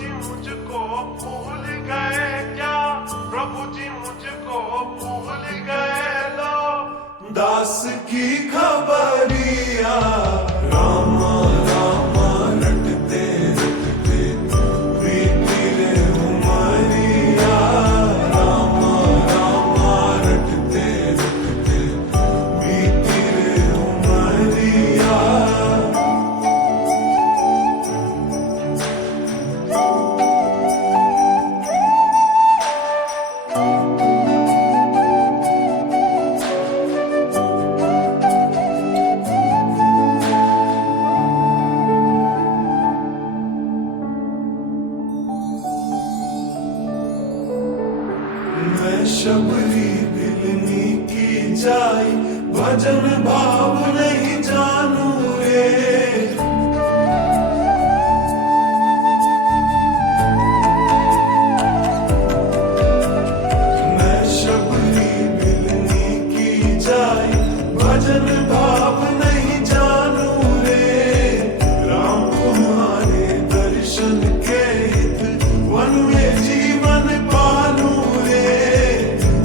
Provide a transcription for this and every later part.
जी मुझको भूल गए क्या, प्रभु जी मुझको भूल गए लो। दास की खबरिया रामा रामा रटते रटते बीती रे उमरिया, रामा रामा रटते रटते बीती रे उमरिया। मैं शबरी बिलनी की जाई, भजन भाव नहीं जानू रे। मैं शबरी बिलनी की जाई, भजन भाव नहीं जानू रे। राम तुम्हारे दर्शन के हित वन में जीवन पालू रे।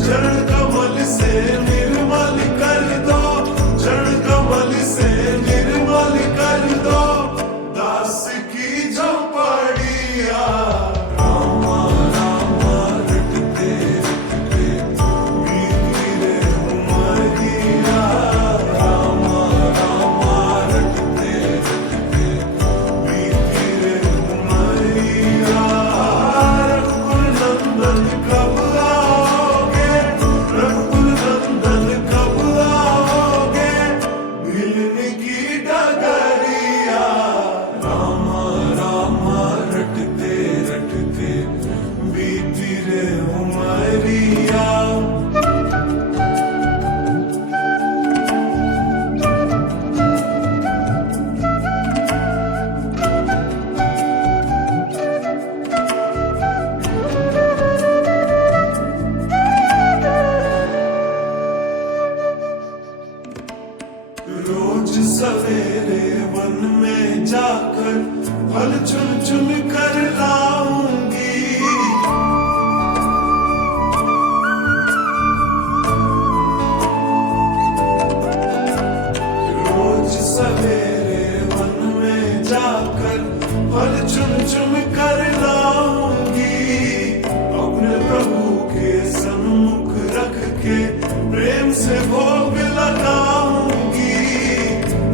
चरण कमल से निर्मल कर दो, चरण कमल से निर्मल कर दो। दास की झोपड़िया रामा रामा रटते रटते बीती रे उमरिया, रामा रामा रटते रटते बीती रे उमरिया। रघुकुल नंदन कब आओगे, रघुकुल नंदन कब आओगे, मिलने की डगरिया रामा रामा रटते रटते बीती रे उमरिया। रोज सवेरे वन में जाकर फल चुन चुन कर लाऊंगी। रोज सवेरे वन में जाकर फल चुन चुन कर लाऊंगी। अपने प्रभु के सन्मुख रख के प्रेम से भोग लगाऊंगी।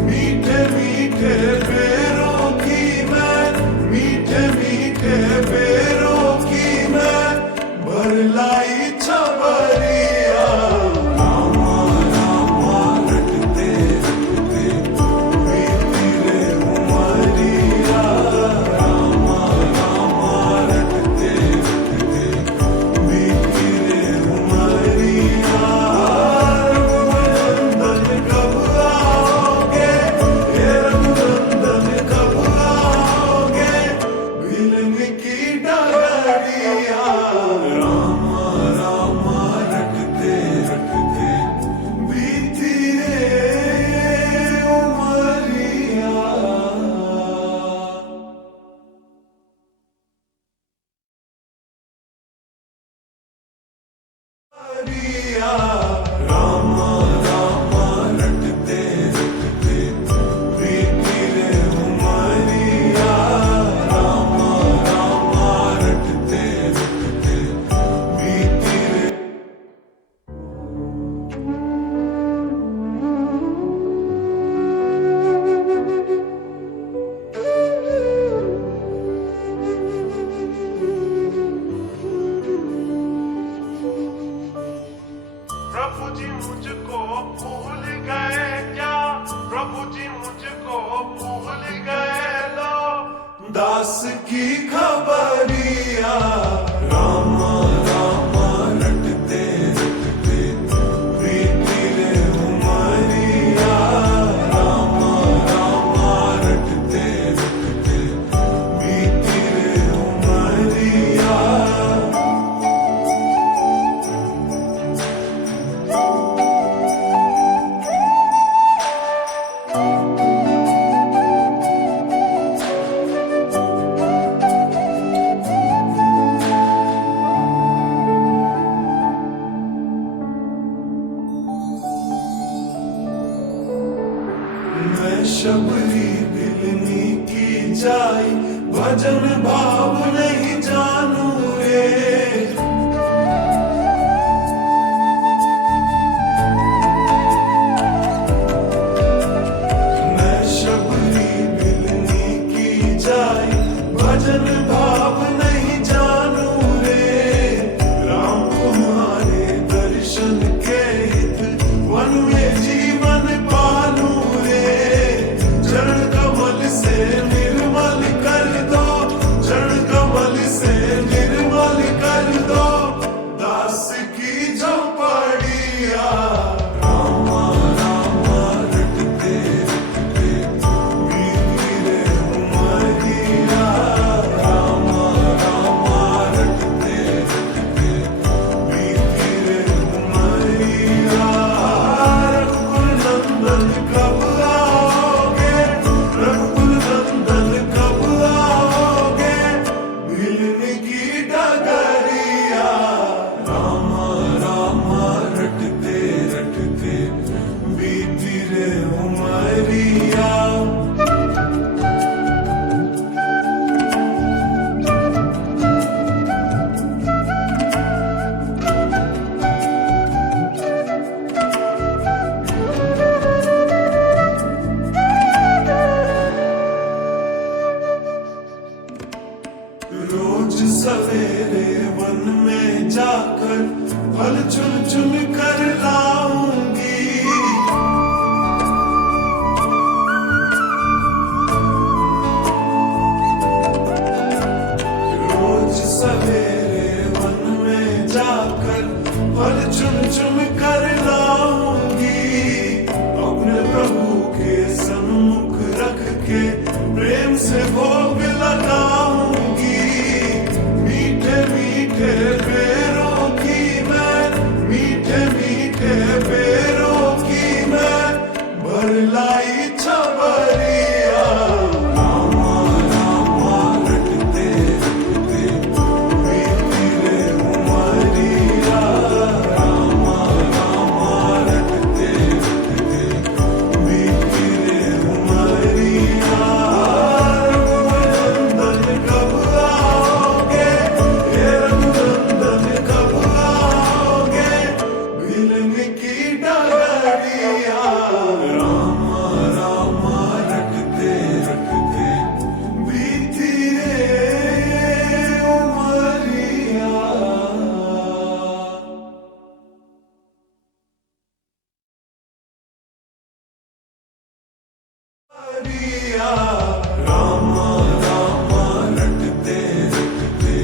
मीठे मीठे बेरों की मैं, मीठे मीठे बेरों की मैं भर लाई छबरिया रामा रामा रटते रटते बीती रे उमरिया, रामा रामा रटते रटते बीती रे उमरिया। रघुनंदन कब आओगे, हे रघुनंदन कब आओगे, मिलने की डगरिया रामा रामा रटते रटते बीती रे उमरिया। रामा रामा रटते रटते बीती रे उमरिया, रामा रामा रटते रटते बीती रे। प्रभु जी मुझको भूल गए क्या, प्रभु जी मुझको भूल गए लो। दास की खबरिया रामा रामा रटते रटते बीती रे उमरिया, रामा रामा रटते रटते बीती रे उमरिया। भजन भाव नहीं जानू रे। मैं शबरी मिलनी की जाए, भजन भाव नहीं जानू रे। राम तुम्हारे दर्शन के हित, वन में जीवन पालू रे। चरण कमल से निर्मल कर दो, चरण कमल से निर्मल कर दो, दास की झोपड़िया। रामा रामा रटते रटते बीती रे उमरिया। रामा रामा रटते रटते बीती रे उमरिया। रघुकुल नंदन कब आओगे, रघुकुल नंदन कब आओगे, मिलने की डगरिया। रामा रामा रटते रटते बीती रे उमरिया। रोज सवेरे वन में जाकर फल चुन चुन कर लाऊंगी। रोज सवेरे वन में जाकर फल चुन चुन कर लाऊंगी। अपने प्रभु के सम्मुख रख के प्रेम से भोग लगाऊंगी। मीठे मीठे बेरों की मैं, मीठे मीठे बेरों की मैं भरलाई छबरिया। रामा रामा रटते रटते बीती रे उमरिया। रामा रामा रटते रटते बीती रे उमरिया। रघुनंदन कब आओगे, हे रघुनंदन कब आओगे, मिलने की डगरिया। रामा रामा रटते रटते बीती रे उमरिया। रामा रामा रटते रटते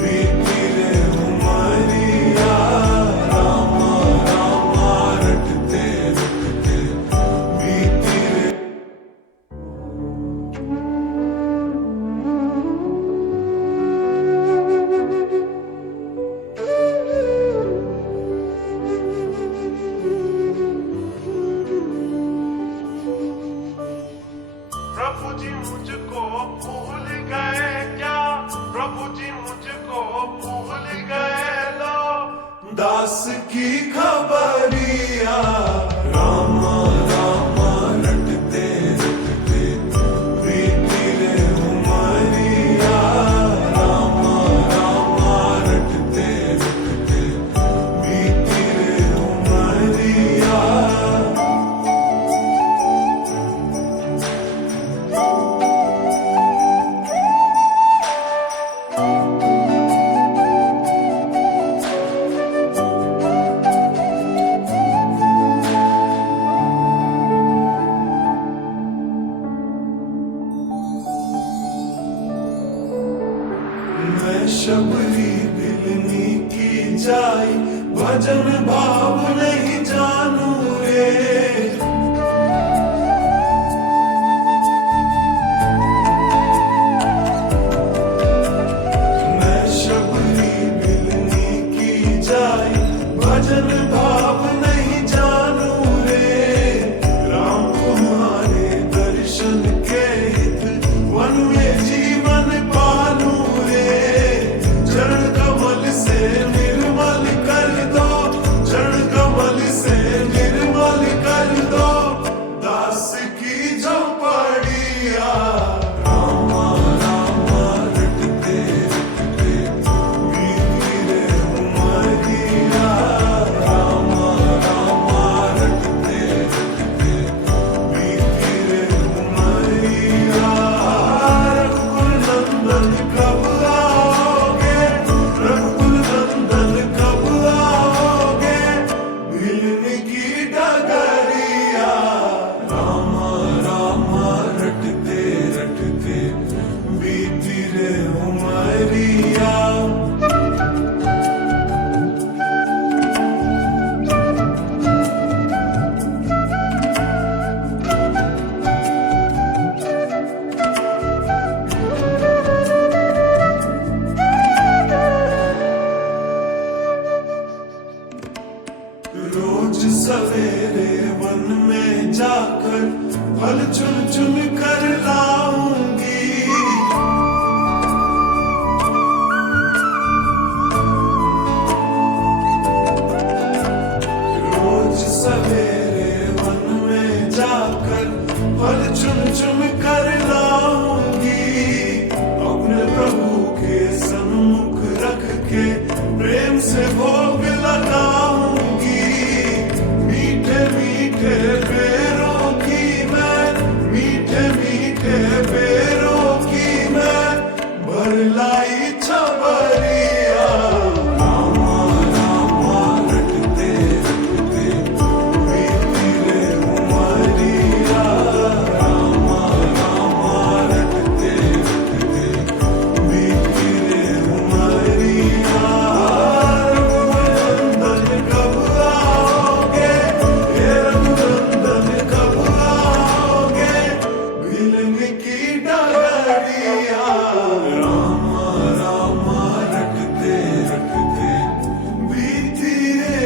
बीती रे उमरिया। रामा रामा रटते रटते बीती रे। प्रभु जी मुझको भूल गए क्या, प्रभु जी मुझको भूल गए लो, दास की खबरिया। रामा रामा रटते रटते बीती रे उमरिया। रामा रामा रटते रटते बीती रे उमरिया। मैं शबरी मिलनी की जाए, भजन भाव नहीं जानू रे। मैं शबरी मिलनी की जाए, भजन भाव नहीं जानू रे। राम तुम्हारे दर्शन के हित, वन में जीवन पालू रे। चरण कमल से निर्मल कर दो, चरण कमल से धीरे उमरिया रोज सवेरे वन में जाकर फल चुन चुन कर लाऊंगी। रोज सवेरे वन में जाकर फल चुन चुन कर लाऊंगी। अपने प्रभु के सन्मुख रख के प्रेम से भोग लगाऊंगी। मीठे मीठे बेरों की मैं, मीठे मीठे बेरों की मैं भरलाई छबरिया। रामा रामा रटते रटते बीती रे उमरिया। रामा रामा रटते रटते बीती रे उमरिया। रघुनंदन कब आओगे, हे रघुनंदन कब आओगे, मिलने की डगरिया। रामा रामा रटते रटते बीती रे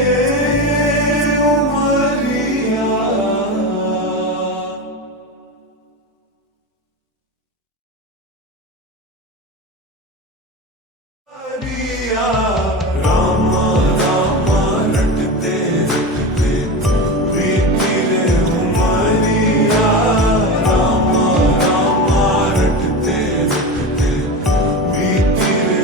उमरिया। रामा रामा रटते रटते बीती रे उमरिया। रामा रामा रटते रटते बीती रे।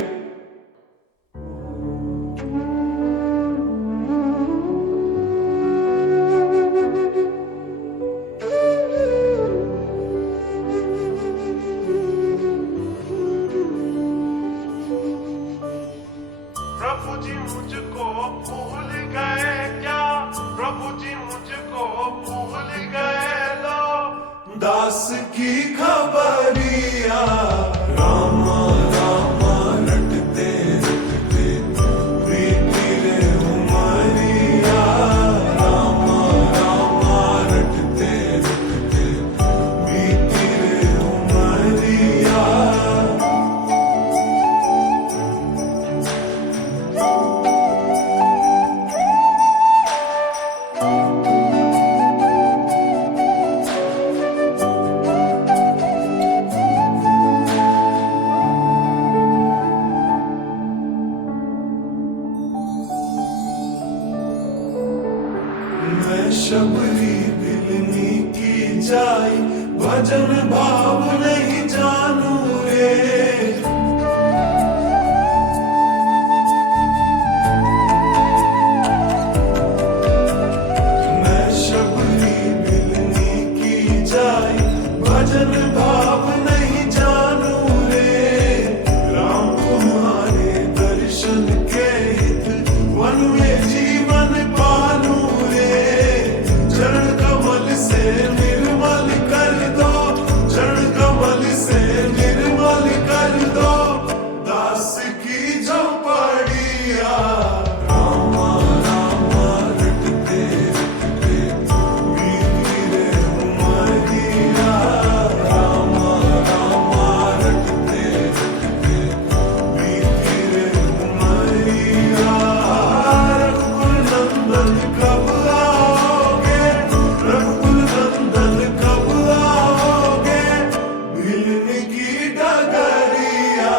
प्रभु जी मुझको भूल गए क्या, प्रभु जी मुझको भूल गए लो, दास की खबरिया। रामा रामा रटते रटते बीती रे उमरिया। रामा रामा रटते रटते बीती रे उमरिया। मैं शबरी बिलनी की जाई, भजन भाव नहीं जानू रे। मैं शबरी बिलनी की जाई, भजन भाव नहीं जानू रे। राम तुम्हारे दर्शन के हित वन में जीवन पालू रे। चरण कमल से निर्मल कर दो, चरण कमल से निर्मल कर दो, दास की झोपड़िया। रामा रामा रटते रटते बीती रे उमरिया। रामा रामा रटते रटते बीती रे उमरिया। रघुनंदन कब आओगे, रघुनंदन कब आओगे, मिलने की डगरिया।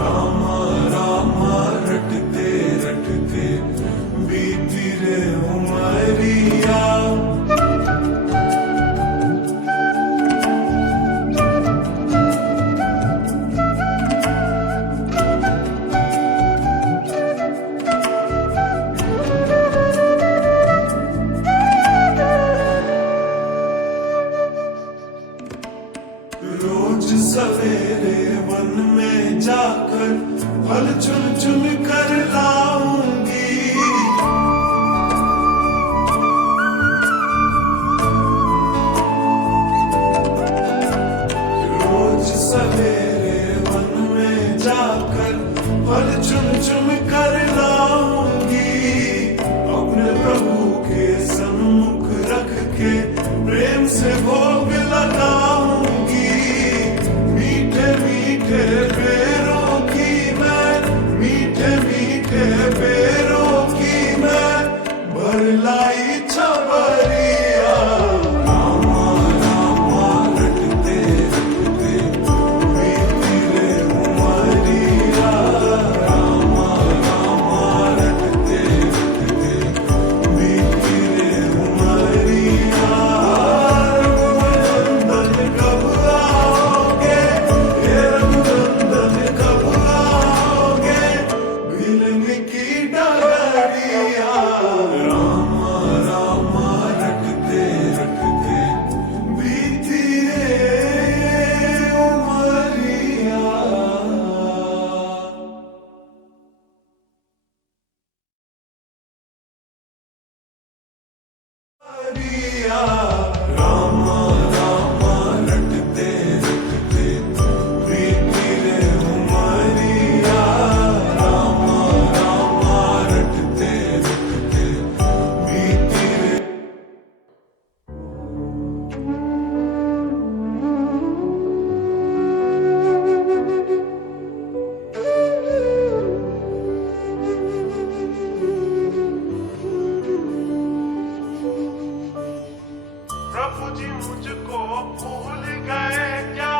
रामा रामा रटते रटते बीती रे उमरिया। रोज सवेरे वन में जाकर फल चुन चुन कर लाऊंगी। रोज सवेरे वन फल चुन चुन कर लाऊंगी, अपने प्रभु के सन्मुख रख के प्रेम से भोग लगाऊंगी। मीठे मीठे बेरों की मैं, मीठे मीठे बेरों की मैं भर लाई छबरिया। रामा रामा रटते रटते बीती रे उमरिया, रामा रामा रटते रटते बीती रे उमरिया। रघुनंदन कब आओगे, हे रघुनंदन कब आओगे, मिलने की डगरिया। रामा रामा रटते रटते बीती रे उमरिया। रामा रामा रटते रटते बीती रे उमरिया, रामा रामा रटते रटते बीती रे। प्रभु जी मुझको भूल गए क्या,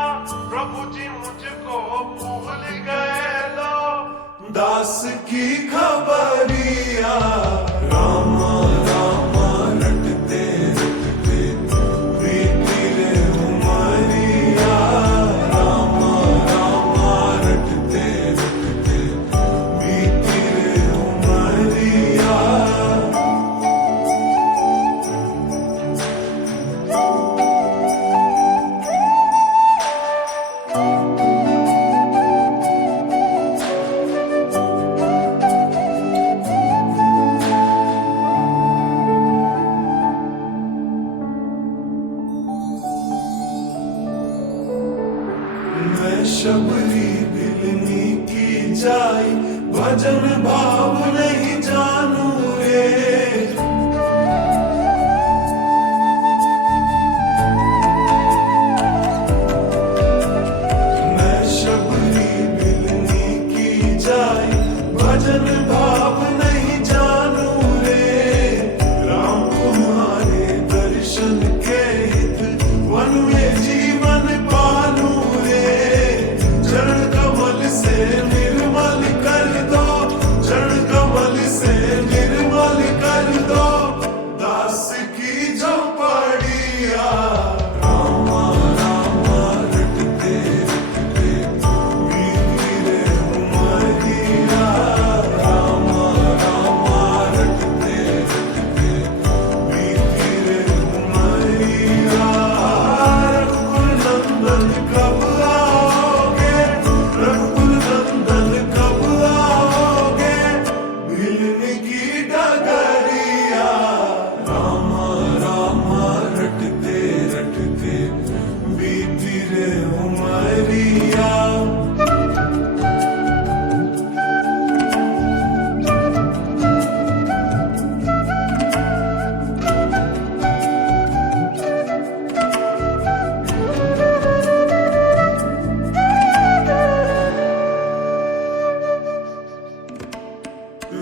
प्रभु जी मुझको भूल गए लो, दास की खबरिया। रामा रामा रटते रटते बीती रे उमरिया, रामा रामा रटते रटते बीती रे उमरिया। मैं शबरी बिलनी की जाई, भजन भाव नहीं जानू रे। मैं शबरी बिलनी की जाई, भजन भाव नहीं जानू रे। राम तुम्हारे दर्शन के हित वन में जीवन पालू रे। चरण कमल से निर्मल कर दो, चरण कमल से निर्मल कर दो, दास की झोपड़िया। रामा रामा रटते रटते बीती रे उमरिया, रामा रामा रटते रटते बीती रे उमरिया। रघुनंदन कब आओगे, रघुनंदन कब आओगे, मिलने की डगरिया। रामा रामा रटते रटते बीती रे उमरिया।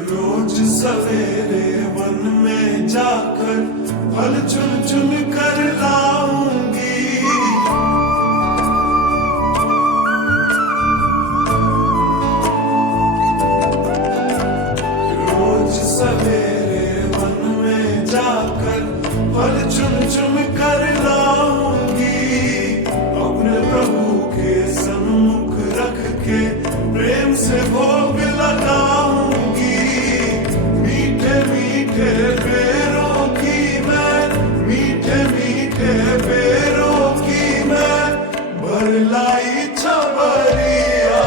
रोज सवेरे वन में जाकर फल चुन चुन कर लाऊंगी, रोज सवेरे वन में जाकर फल चुन चुन कर लाऊंगी। अपने प्रभु के सन्मुख रख के प्रेम से भोग लगाऊंगी। मीठे मीठे बेरों की मैं, मीठे मीठे बेरों की मैं भर लाई छबरिया।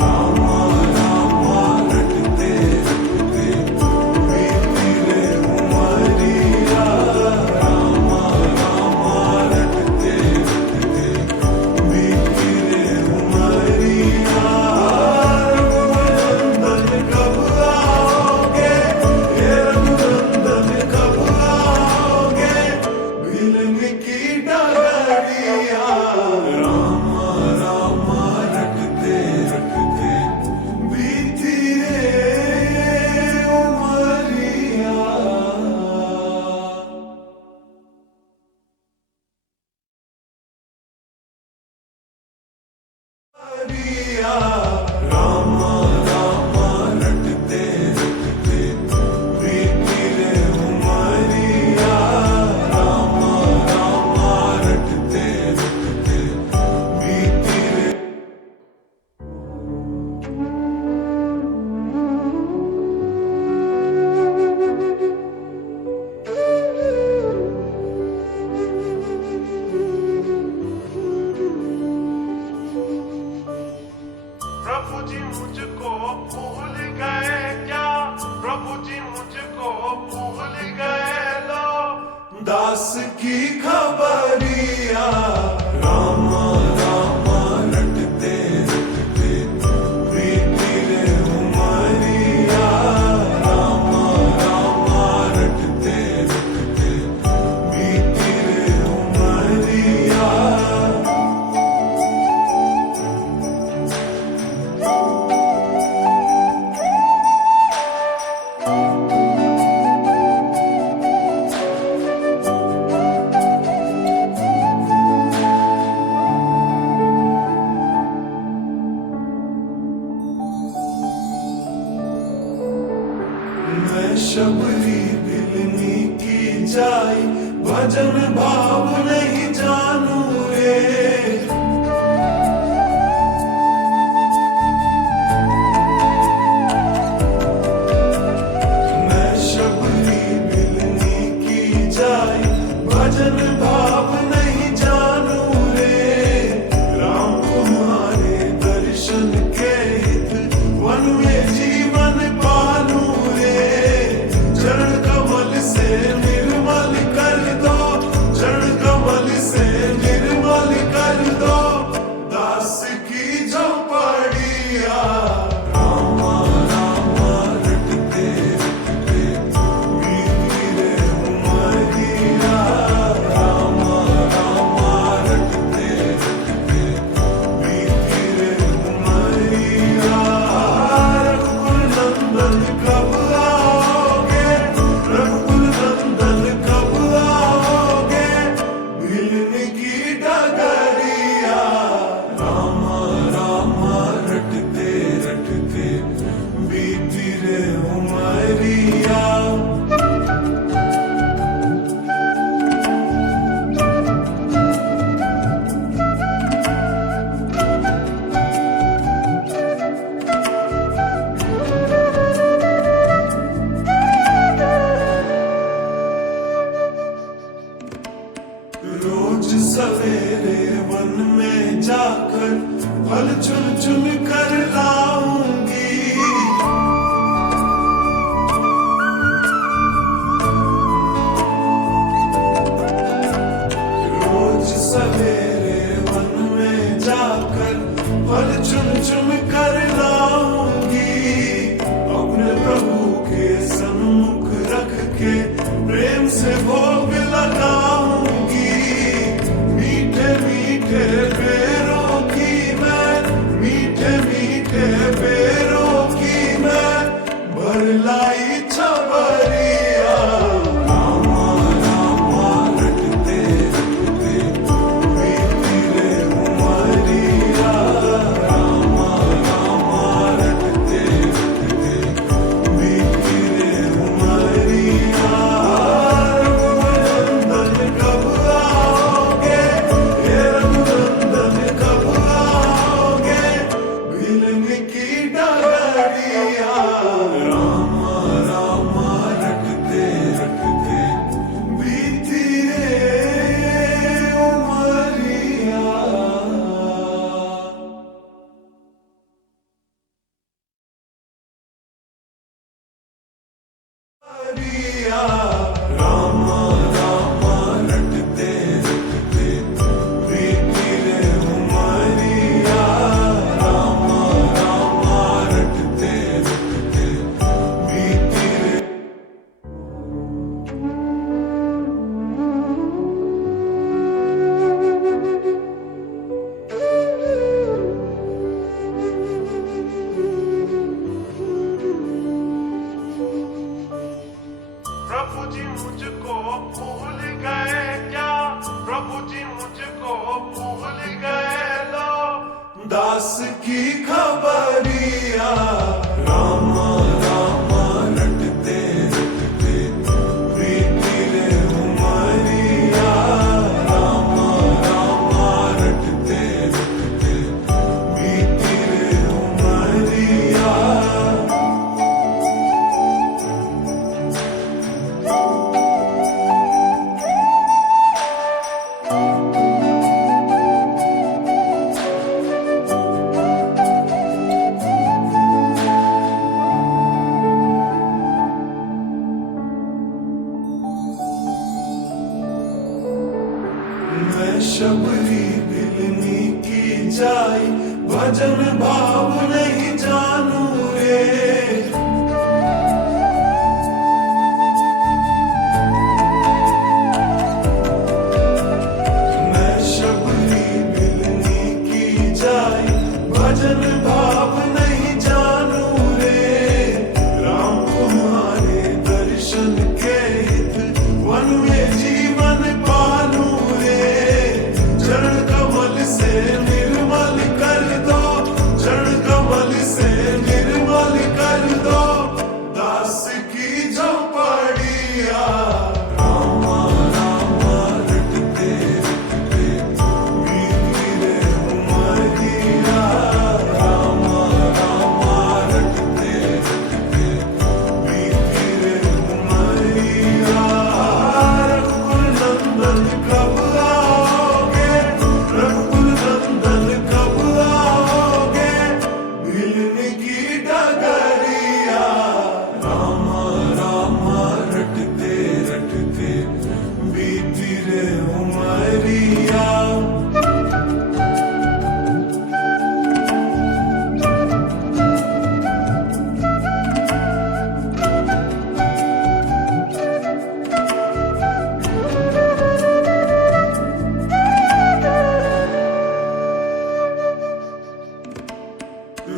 रामा रामा रटते रटते बीती रे उमरिया, रामा रामा रटते रटते बीती रे उमरिया। उमरिया रामा रामा रटते रटते बीती रे उमरिया रामा रामा रटते रटते बीती रे। प्रभु जी मुझको भूल गए क्या, प्रभु जी मुझको भूल गए लो, दास की खबरिया रामा रामा रटते रटते बीती रे उमरिया रामा रामा रटते रटते बीती रे उमरिया। मैं शबरी बिलनी की जाई भजन भाव नहीं जानू रे, मैं शबरी बिलनी की जाई भजन भाव नहीं जानू रे, राम तुम्हारे दर्शन के हित वन में जीवन पालू रे, चरण कमल से निर्मल कर दो, चरण कमल से निर्मल कर दो, दास की झोपड़िया रामा रामा रटते रटते बीती रे उमरिया रामा रामा रटते रटते बीती रे उमरिया। रघुकुल नंदन कब आओगे, रघुकुल नंदन कब आओगे, भिलन की डगरिया रामा रामा रटते रटते बीती रे उमरिया। रोज सवेरे वन में जाकर फल चुन चुन कर लाऊंगी, रोज सवेरे वन में जाकर फल चुन चुन कर लाऊंगी, अपने प्रभु के सन्मुख रख के प्रेम से भोग लगाऊंगी, मीठे मीठे बेरों की मैं, मीठे मीठे बेरों की मैं भर लाई छबरिया रामा रामा रटते रटते बीती रे उमरिया रामा रामा खबरिया रामा रामा रटते रटते बीती रे उमरिया रामा रामा रटते रटते बीती रे उमरिया मैं शबरी दिलनी की जाई भजन भाव नहीं जानू रे मैं शबरी दिलनी की जाई भजन भाव नहीं जानू रे राम तुम्हारे दर्शन के हित वन में जीवन पालू चरण कमल से निर्मल कर दो चरण कमल से निर्मल कर दो दास की झोपड़िया रामा रामा रटते रटते बीती रे उमरिया रामा रामा रटते रटते बीती रे उमरिया रघुकुल नंदन कब आओगे रघुकुल नंदन कब आओगे मिलने की डगरिया रामा रामा रटते रटते बीती रे उमरिया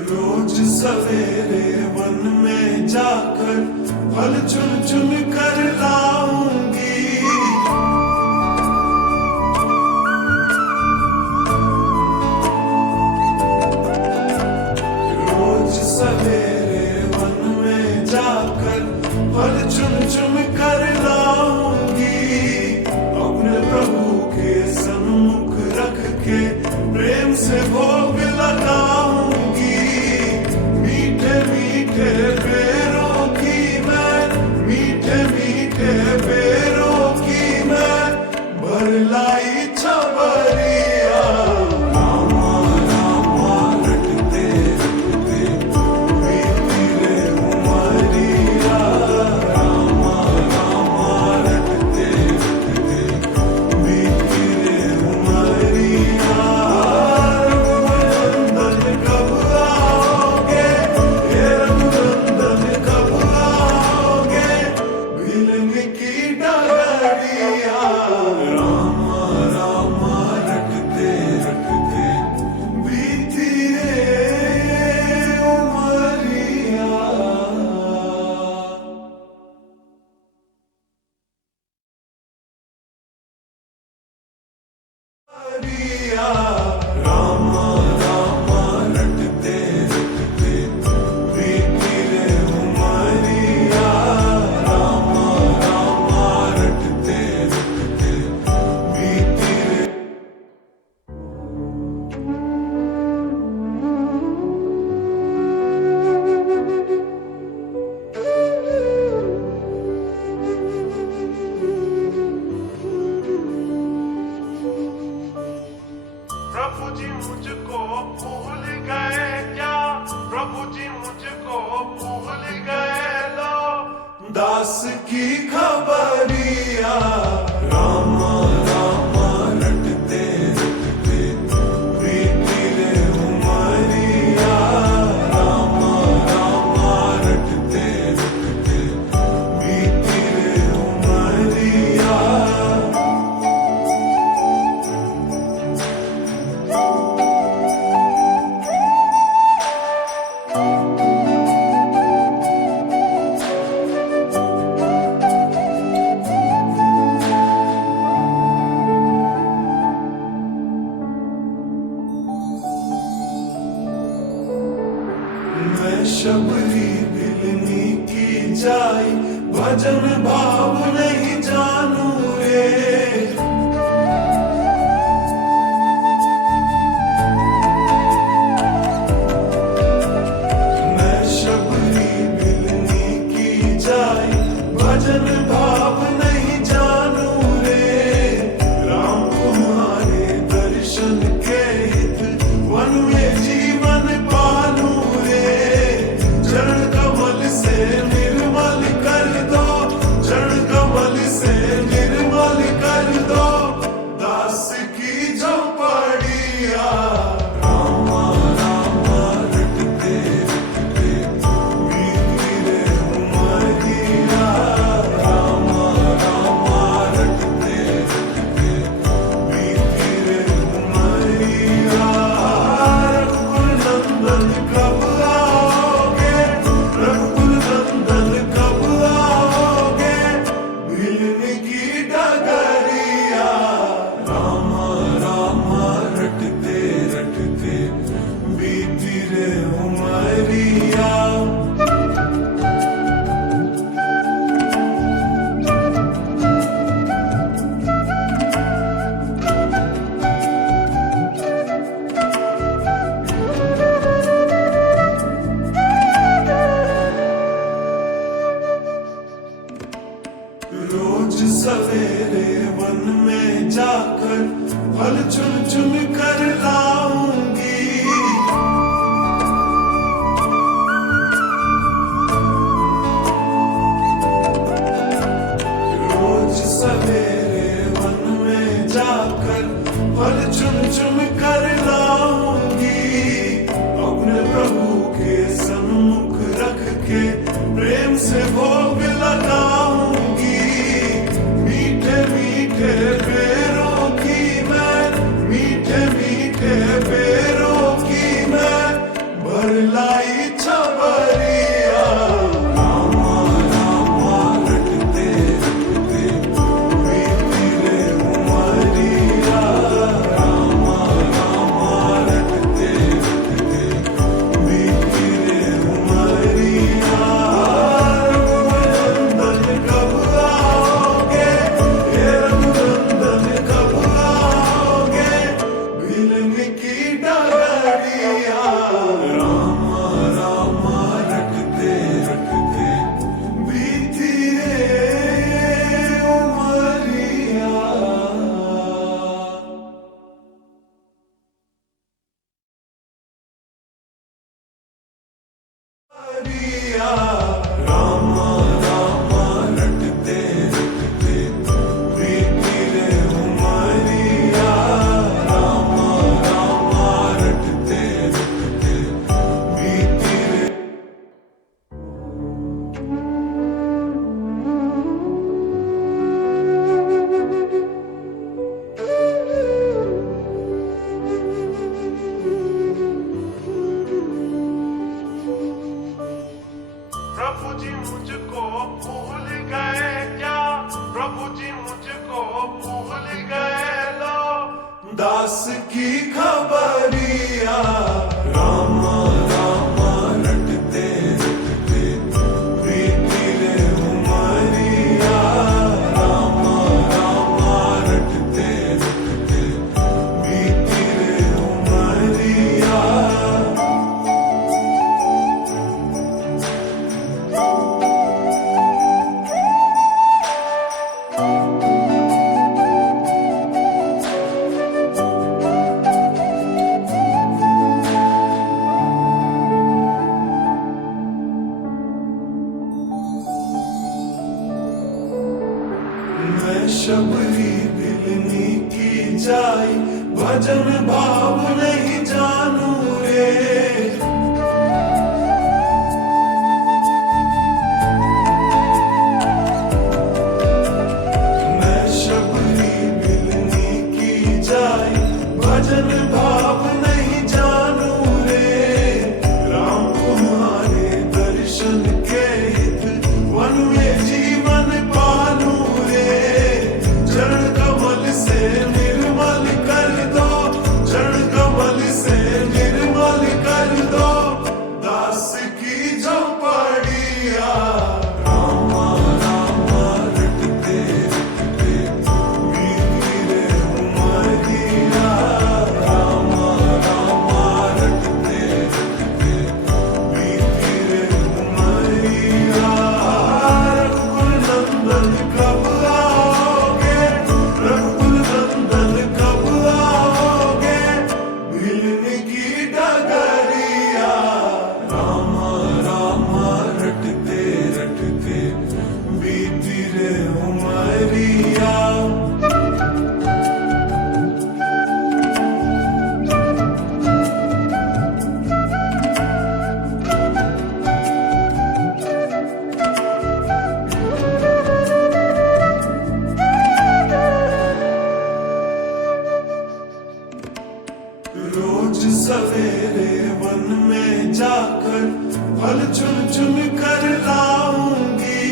रोज सवेरे वन में जाकर फल चुन चुन कर लाऊंगी रोज सवेरे वन में जाकर फल चुन चुन कर लाऊंगी अपने प्रभु के सन्मुख रख के प्रेम से भोग लगाऊंगी मीठे मीठे बेरों की मैं मीठे मीठे बेरों की मैं भर लाई छबरिया रामा रामा रटते रटते बीती रे उमरिया रामा रामा रटते रटते बीती रे उमरिया रघुनंदन कब आओगे हे रघुनंदन कब आओगे मिलने की डगरिया रामा रामा रटते रटते बीती रे उमरिया रामा रामा रटते रटते बीती रे उमरिया रामा रामा रटते रटते बीती रे प्रभु जी मुझको भूल गए क्या प्रभु जी मुझको भूल गए लो दास की खबरिया रामा रामा रटते रटते बीती रे उमरिया रामा रामा रटते रटते बीती रे उमरिया मैं शबरी बिलनी की जाई, भजन भाव नहीं जानू रे। मैं शबरी बिलनी की जाई, भजन भाव नहीं जानू रे। राम तुम्हारे दर्शन के हित, वन में जीवन पालू रे। चरण कमल से निर्मल कर दो, चरण कमल से निर्मल कर दो, दास की झोपड़िया। रामा रामा रटते रटते बीती रे उमरिया। रामा रामा रटते रटते बीती रे उमरिया। रघुकुल नंदन कब आओगे, रघुकुल नंदन कब आओगे, भिलन की डगरिया। रामा रामा रटते रटते बीती रे उमरिया। रोज सवेरे वन में जाकर फल चुन चुन कर लाऊंगी। रोज सवेरे वन में जाकर फल चुन चुन कर लाऊंगी। अपने प्रभु के सन्मुख रख के प्रेम से भोग लगाऊंगी। मीठे मीठे पेड़ों की मैं, मीठे मीठे पेड़ों की मैं भर लाई छबरिया। रामा रामा रटते रटते बीती रे उमरिया। रामा रामा रटते रटते बीती रे उमरिया। रघुनंदन कब आओगे, हे रघुनंदन कब आओगे, भिलन की डगरिया। रामा रामा रटते रटते बीती रे उमरिया। रामा रामा रटते रटते बीती रे उमरिया। रामा रामा रटते रटते बीती रे। प्रभु जी मुझको भूल गए क्या, प्रभु जी मुझको भूल गए लो, दास की खबरिया। रामा रामा रटते रटते बीती रे उमरिया। रामा रामा रटते रटते बीती रे उमरिया। मैं शबरी बिलनी की जाई, भजन भाव नहीं जानू रे। मैं शबरी बिलनी की जाई, भजन भाव नहीं जानू रे। राम तुम्हारे दर्शन के हित, वन में जीवन पालू रे। चरण कमल से निर्मल कर दो, चरण कमल जाकर फल चुन चुन कर लाऊंगी।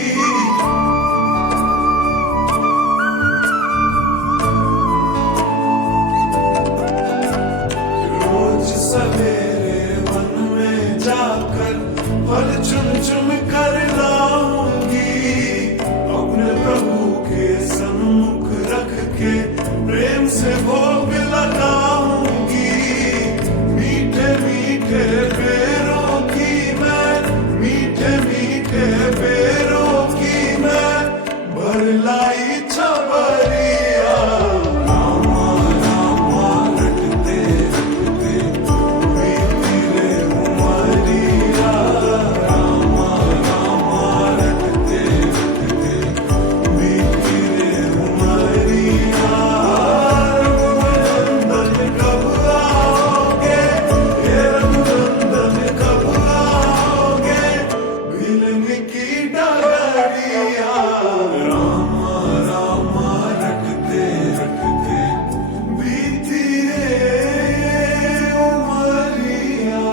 रोज सवेरे वन में जाकर फल चुन चुन कर लाऊंगी। अपने प्रभु के सम्मुख रख के प्रेम से भोग लगाऊंगी। मीठे मीठे पेड़ों की मैं, मीठे मीठे पेड़ों की मैं भर लाई छबरिया। रामा रामा रटते रटते बीती रे उमरिया। रामा रामा रटते रटते बीती रे उमरिया। रघुनंदन कब आओगे, हे रघुनंदन कब आओगे, मिलने की डगरिया। रामा रामा रटते रटते बीती रे उमरिया।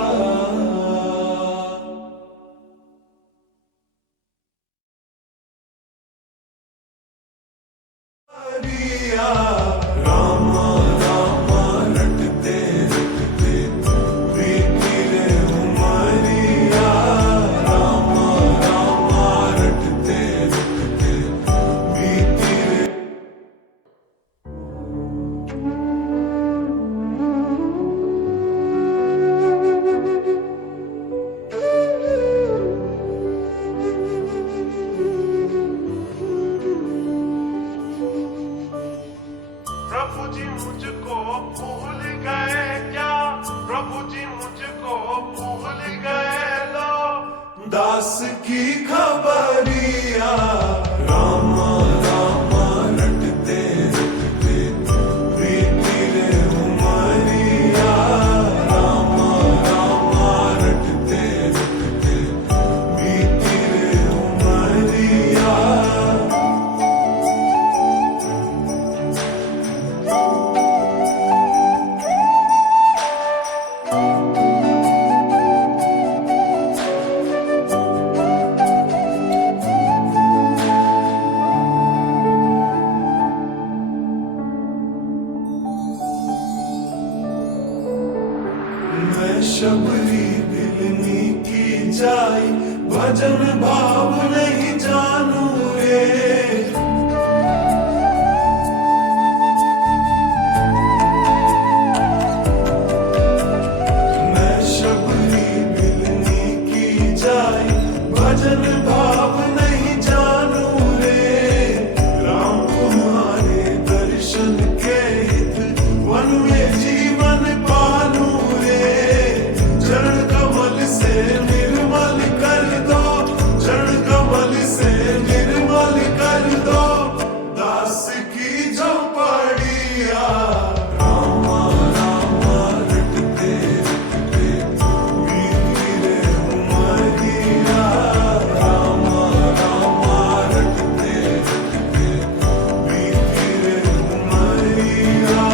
रामा रामा रटते रटते बीती रे उमरिया। रामा रामा रटते रटते बीती रे। प्रभु जी मुझको भूल गए क्या, प्रभु जी मुझको भूल गए लो, दास की खबरिया। रामा रामा रटते रटते बीती रे उमरिया। रामा रामा रटते रटते बीती रे उमरिया। मैं शबरी बिलनी की जाई, भजन भाव नहीं जानू रे। मैं शबरी बिलनी की जाई, भजन भाव नहीं जानू रे। राम तुम्हारे दर्शन के हित वन में जीवन पालू रे। चरण कमल से निर्मल कर दो, चरण कमल से निर्मल कर दो, दास की झोपड़िया। रामा रामा रटते रटते बीती रे उमरिया। रामा रामा रटते रटते बीती रे उमरिया।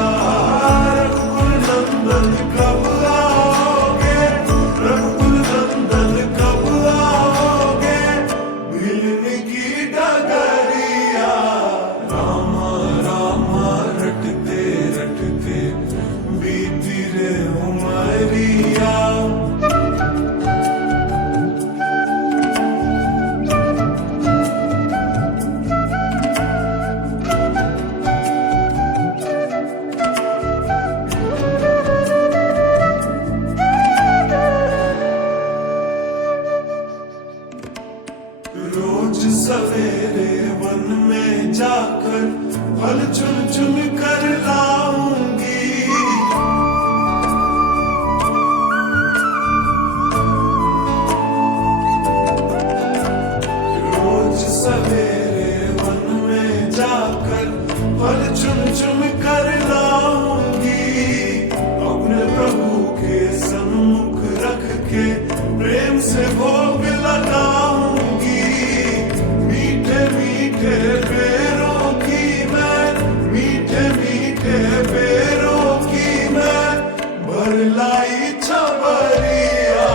रघुनंदन कब आओगे, रघुनंदन कब आओगे, मिलने की डगरिया। रामा रामा रटते रटते बीती रे उमरिया। रोज सवेरे वन में जाकर फल चुन चुन कर लाऊंगी। रोज सवेरे वन में जाकर फल चुन चुन कर लाऊंगी। अपने प्रभु के सम्मुख रख के प्रेम से भोग लगाऊंगी। मीठे मीठे पेड़ों की मैं, मीठे मीठे पेड़ों की मैं भर लाई छबरिया।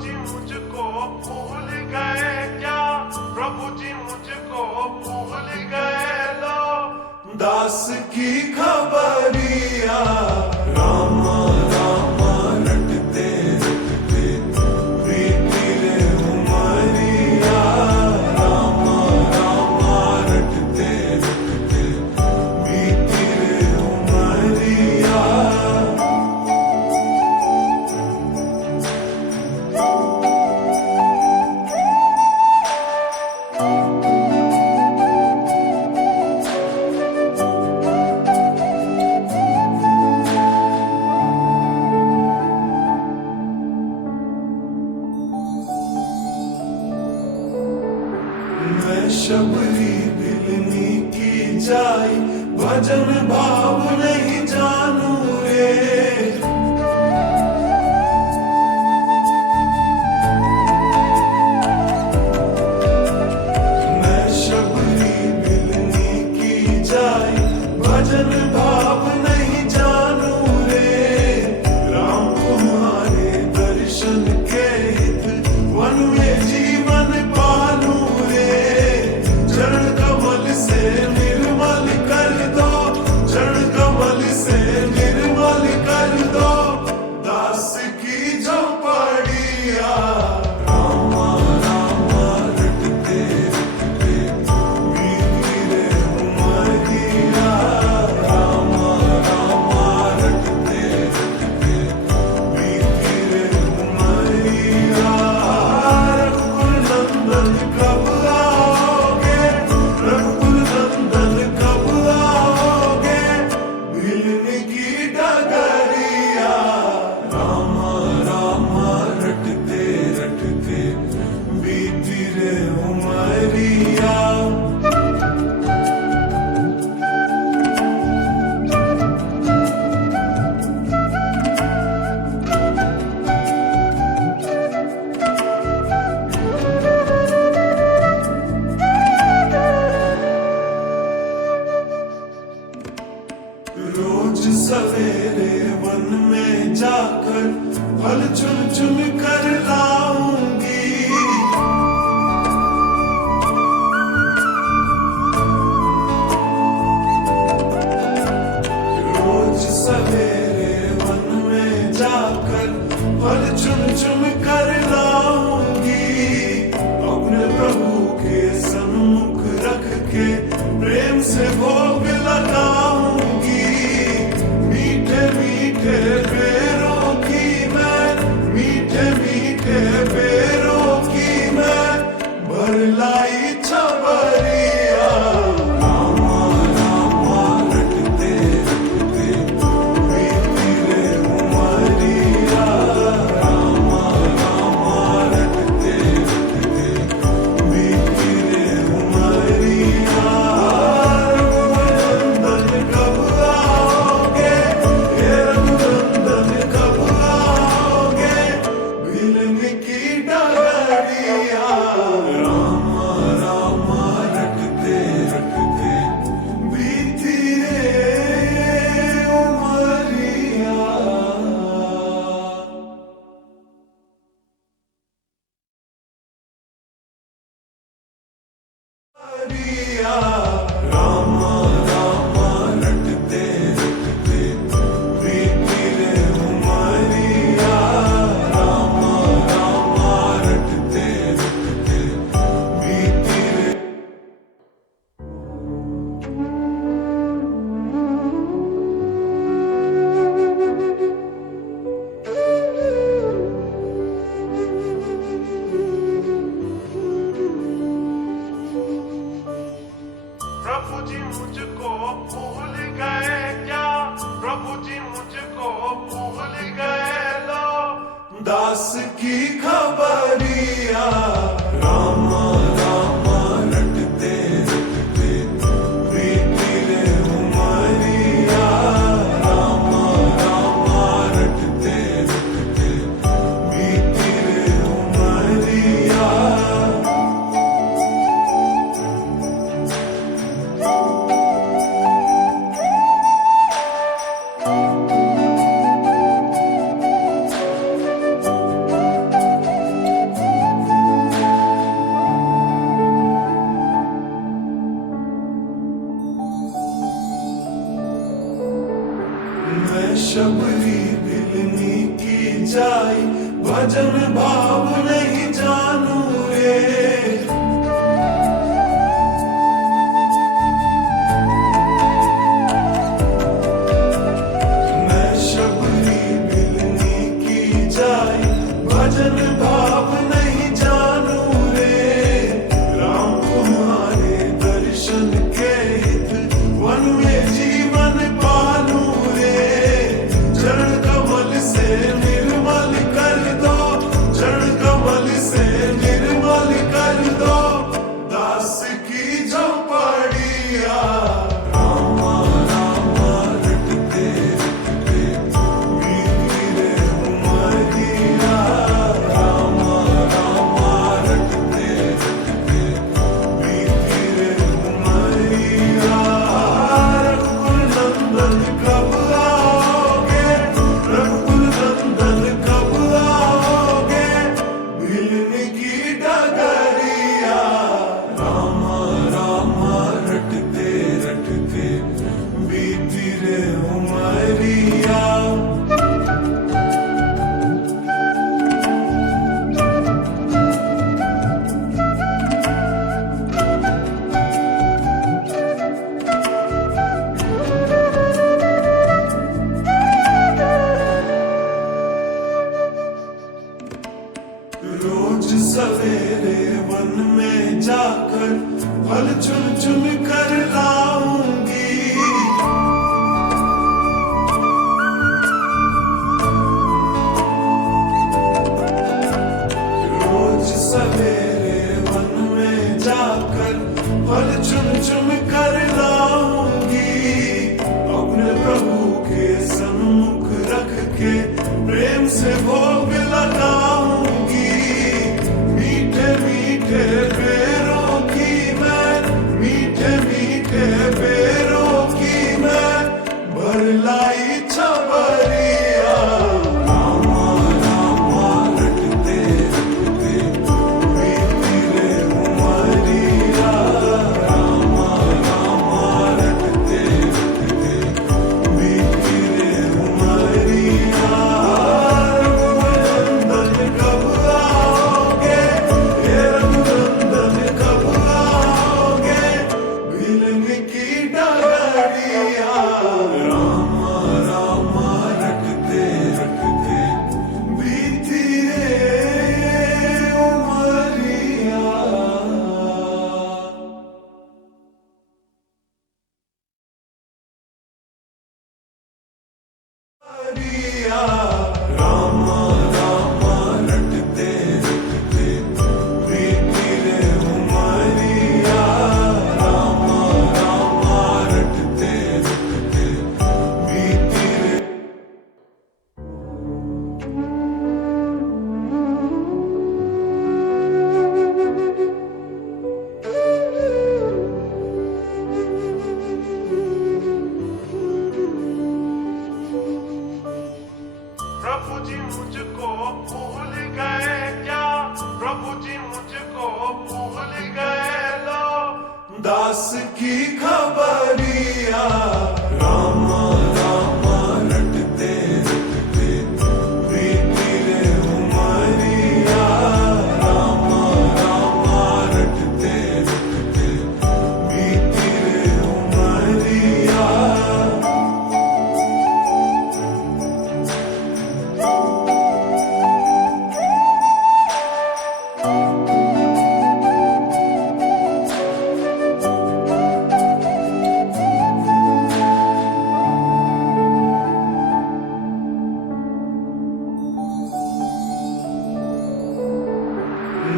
जी मुझको भूल गए क्या, प्रभु जी मुझको भूल गए लो। दास की खबरिया रामा रामा रटते रटते बीती रे उमरिया, रामा रामा रटते रटते बीती रे उमरिया। मैं शबरी बिलनी की जाई, भजन भाव नहीं जानू रे। मैं शबरी बिलनी की जाई, भजन भाव नहीं जानू रे। राम तुम्हारे दर्शन के हित वन में जीवन पालू रे। चरण कमल से निर्मल कर दो, चरण कमल से निर्मल कर दो। दास की झोपड़िया रामा रामा रटते रटते बीती रे उमरिया, रामा रामा रटते रटते बीती रे उमरिया। रघुकुल नंदन कब आओगे, रघुकुल नंदन कब आओगे, मिलने की डगरिया रामा रामा रटते रटते बीती रे उमरिया। रोज सवेरे वन में जाकर फल चुन चुन कर लाऊंगी। रोज सवेरे वन में जाकर फल चुन चुन कर लाऊंगी। अपने प्रभु के सन्मुख रख के प्रेम से भोग लगाऊंगी। मीठे मीठे बेरों की मैं, मीठे मीठे बेरों की मैं भर लाई छबरिया रामा रामा रटते रटते बीती रे उमरिया, रामा रामा रटते रटते बीती रे उमरिया। रघुनंदन कब आओगे, हे रघुनंदन कब आओगे, मिलने की डगरिया रामा रामा रटते रटते बीती रे उमरिया। रामा रामा रटते रटते बीती रे उमरिया, रामा रामा रटते रटते बीती रे। भाव नहीं जानू रे, राम तुम्हारे दर्शन के हित वन में जीवन पालू रे। चरण कमल से निर्मल कर दो, चरण कमल से निर्मल कर दो, दास की झोपड़िया। रामा रामा रटते रटते बीती रे उमरिया, रामा रामा रटते रटते बीती रे उमरिया। रघुकुल नंदन कब आओगे, रघुकुल नंदन कब आओगे, मिलने की डगरिया। रामा रामा रटते रटते बीती रे उमरिया। रोज सवेरे वन में जाकर फल चुन चुन कर लाऊंगी। रोज सवेरे वन में जाकर फल चुन चुन कर लाऊंगी। अपने प्रभु के सन्मुख रख के प्रेम से भोग लगाऊंगी। मीठे मीठे बेरों की मैं, मीठे मीठे बेरों की मैं भर लाई छबरिया। रामा रामा रटते रटते बीती रे उमरिया, रामा रामा रटते रटते बीती रे उमरिया। रघुनंदन कब आओगे, हे रघुनंदन कब आओगे, मिलने की डगरिया। रामा रामा रटते रटते बीती रे उमरिया। रामा रामा रटते रटते बीती रे उमरिया, रामा रामा रटते रटते बीती रे। प्रभु जी मुझको भूल गए क्या, प्रभु जी मुझको भूल गए लो, दास की खबरिया। रामा रामा रटते रटते बीती रे उमरिया, रामा रामा रटते रटते बीती रे उमरिया।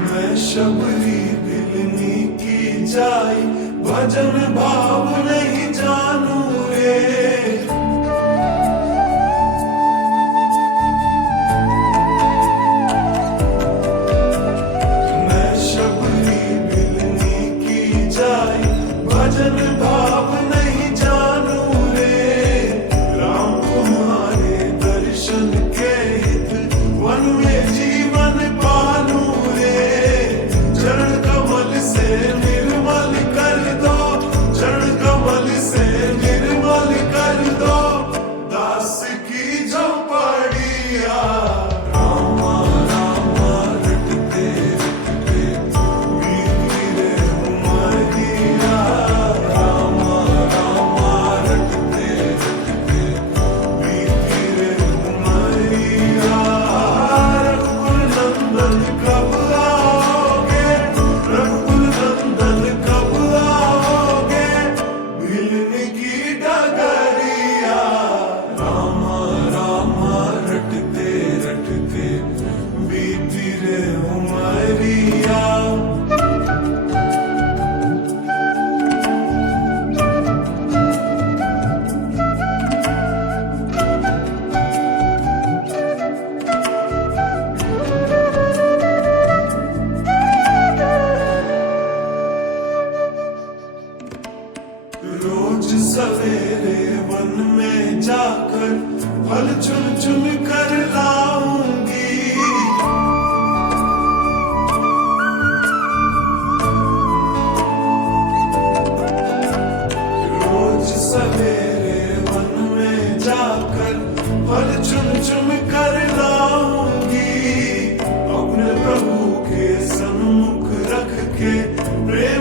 मैं शबरी बिलनी की जाई, भजन भाव नहीं जानू रे। मैं शबरी बिलनी की जाई, भजन भाव नहीं जानू रे। राम तुम्हारे दर्शन के हित वन में जीवन पालू रे। चरण कमल से निर्मल कर दो, चरण कमल से निर्मल कर दो, दास की झोपड़िया। रामा रामा रटते रटते बीती रे उमरिया, रामा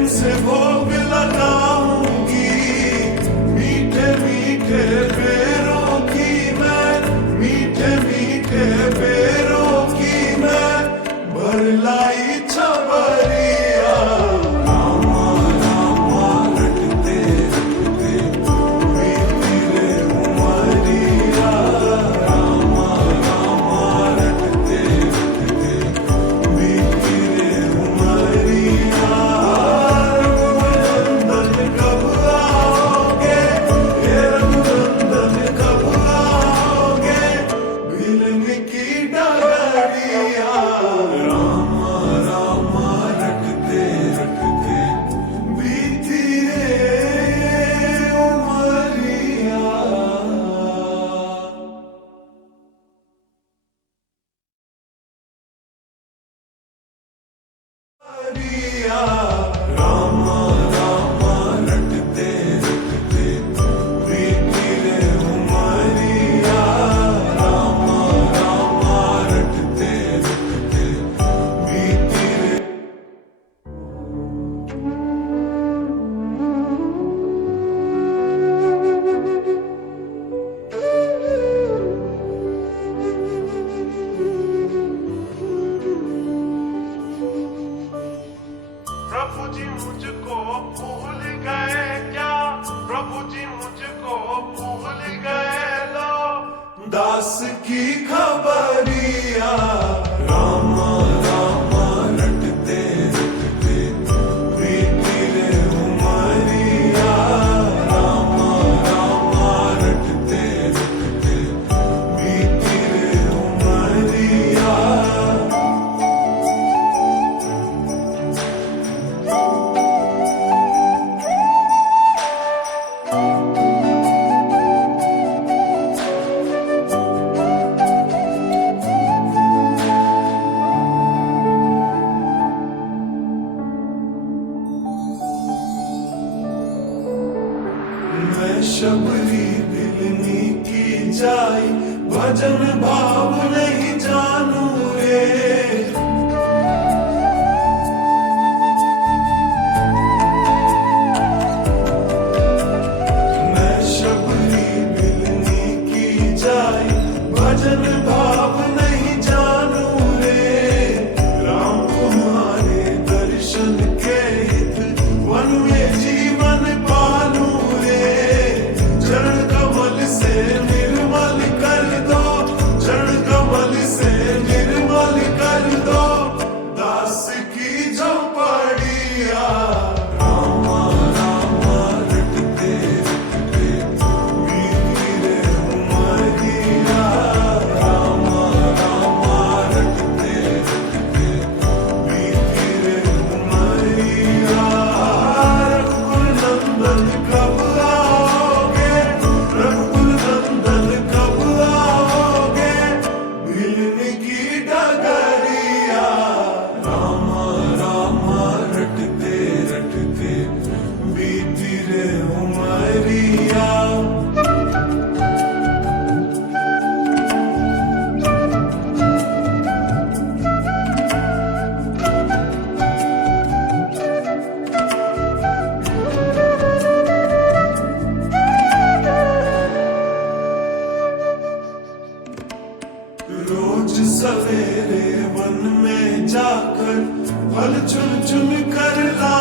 से भोग लगाऊंगी, मीठे मीठे बेरों की मैं, मीठे मीठे बेरों की मैं बरलाई छबरिया। रामा रामा रटते रटते बीती रे उमरिया, रामा रामा रटते रटते बीती रे उमरिया। रघुनंदन कब आओगे, हे रघुनंदन कब आओगे, मिलने की डगरिया। रामा रामा रटते रटते बीती रे उमरिया। रामा रामा रटते रटते बीती रे उमरिया, रामा रामा रटते रटते बीती रे। प्रभु जी मुझको भूल गए क्या, प्रभु जी मुझको भूल गए लो, दास की खबरिया। रामा रामा रटते रटते बीती रे उमरिया, रामा रामा रटते रटते बीती रे उमरिया। मैं शबरी दिलनी की जाई, भजन भाव नहीं जानू रे। मैं शबरी दिलनी की जाई, भजन भाव नहीं जानू रे। राम तुम्हारे दर्शन के हित वन में जीवन पालू रे। चरण कमल से निर्मल कर दो, चरण कमल से निर्मल कर दो, दास की झोपड़िया। रामा रामा रटते रटते बीती रे उमरिया, रामा रामा रटते रटते बीती रे उमरिया। रघुनंदन कब आओगे, रघुनंदन कब आओगे, मिलने की डगरिया। रामा रामा रटते रटते बीती रे उमरिया। रोज सवेरे वन में जाकर फल चुन चुन कर ला